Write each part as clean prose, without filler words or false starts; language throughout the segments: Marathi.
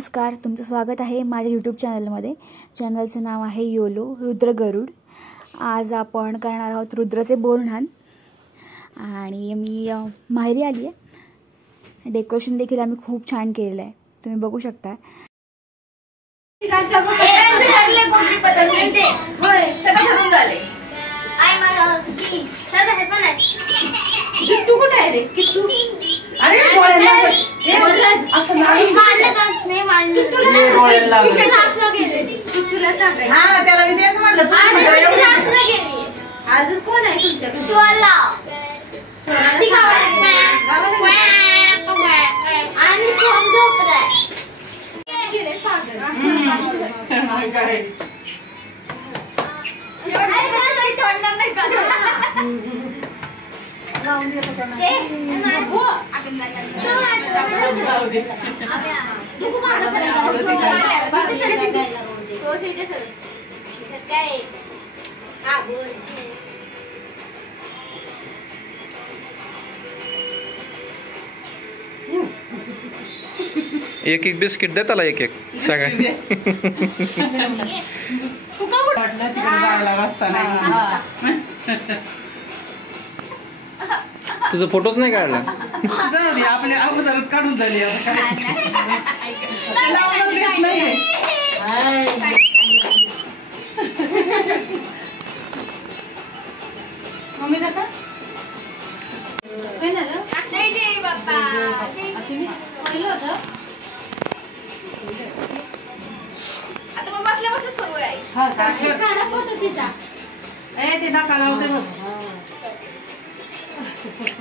नमस्कार, तुमचं स्वागत आहे माझ्या यूट्यूब चॅनलमध्ये. चॅनलचं नाव आहे योलो रुद्र गरुड. आज आपण करणार आहोत रुद्राचे बोरन्हाण आणि मी माहेरी आली आहे. डेकोरेशन देखील आम्ही खूप छान केलेलं आहे, तुम्ही बघू शकता. किट्टू कुठे आहे रे? किट्टू अरे असं नाही अजून कोण आहे तुमच्याकडे? एक एक बिस्किट दे त्याला, एक एक सगळ्या. तुझा फोटोच नाही काढला. आपल्या अगोदरच काढून झाली. मम्मी दादा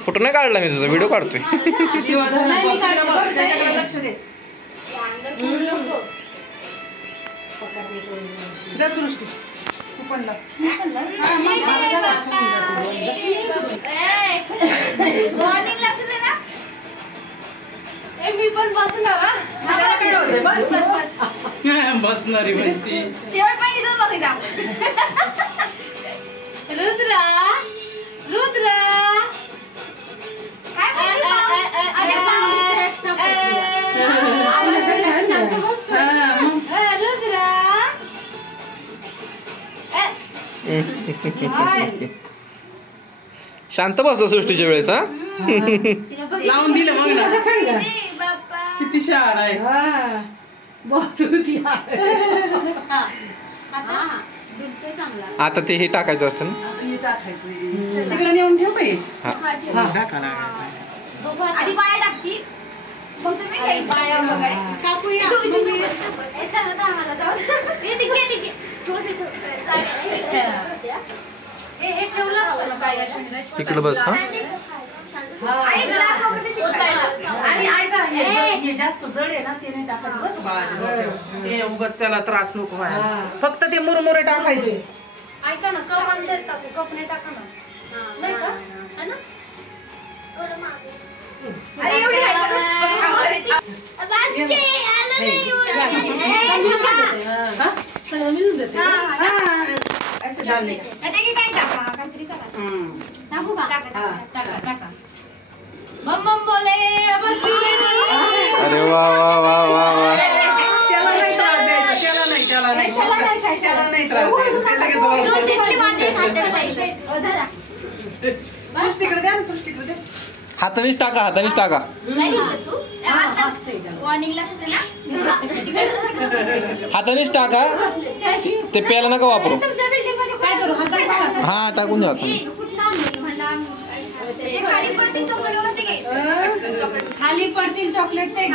फोटो नाही काढला मी, तुझा व्हिडिओ काढतोय. सृष्टी मी पण बसणार. बसणारी माहिती रुद्रा रुद्रा शांत बस सृष्टीच्या वेळेस. हा लावून दिलं मग ना. किती शान आहे. आता ते हे टाकायचं असतं ना, तिकडे नेऊन ठेव काही. आधी बाया टाकती मग तुम्ही इकडे बस. हा आणि ऐका, हे जास्त जड आहे ना, ते नाही टाकायचं बरं बाळाच्या. ते उगाच त्याला त्रास नको व्हायला. फक्त ते मुरमुरे टाकायचे. ऐका ना, कप आणले टाकू, कप नाही टाका ना. नाही का? है ना? अरे एवढी अरे वा वा वा वा वा. त्याला नाही त्रास द्यायचा, त्याला नाही त्रास द्यायचा. सृष्टीकडे द्या ना, सृष्टीकडे द्या. हातानेच टाका, हातानेच टाका. हातानेच टाका, ते प्यायला नका वापरू. हा टाकून द्या. खाली पडतील चॉकलेट ते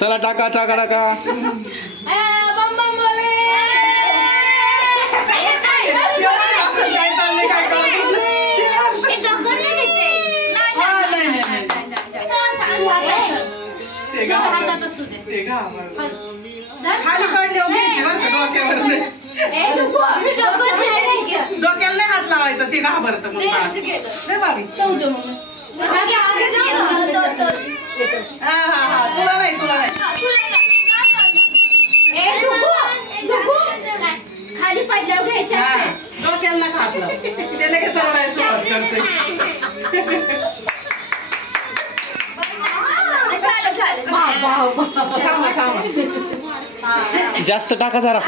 चला टाका टाका टाका. खाली पडले डोक्याला नाही हात लावायचा, ते घाबरत. तुला नाही, तुला नाही. खाली पडल्यावर घ्यायच्या. करतोय. थांबा थांबा. जास्त टाका जरा.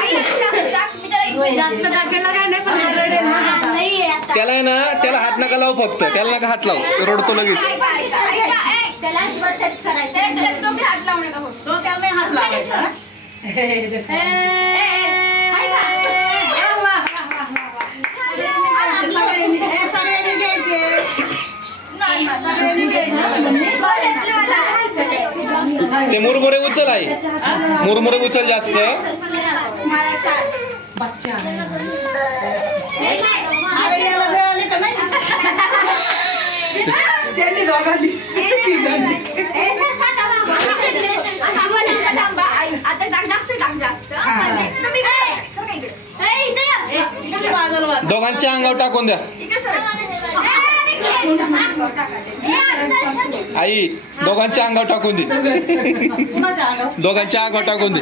जास्त टाकायला काय नाही पण रडेल ना. त्याला आहे ना, त्याला हात नका लावू, फक्त त्याला नका हात लावू, रडतो लगेच. त्याला टच करायचं. हात लावू नका. डोक्याला नाही हात लावायचा. सगळ्यांनी ते मुरमुरे उचल आहे, मुरमुरे उचल जास्त. त्यांनी दोघांनी दोघांच्या अंगावर टाकून द्या. आई दोघांच्या अंगावर टाकून दे. दोघांच्या अंगावर टाकून दे.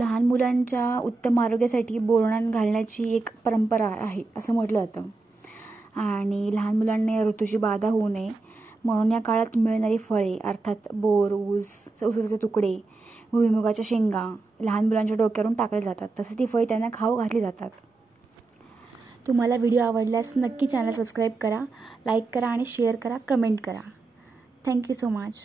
लहान मुलांच्या उत्तम आरोग्यासाठी बोरणान घालण्याची एक परंपरा आहे असं म्हटलं जातं. आणि लहान मुलांना ऋतूची बाधा होऊ नये म्हणून या काळात मिळणारी फळे अर्थात बोर, ऊसाचे तुकडे, भुईमुगाच्या शेंगा लहान मुलांच्या डोक्यावरून टाकले जातात. तसं ती फळे त्यांना खाऊ घातली जातात. तुम्हाला व्हिडिओ आवडल्यास नक्की चॅनल सबस्क्राईब करा, लाईक करा आणि शेअर करा, कमेंट करा. Thank you so much.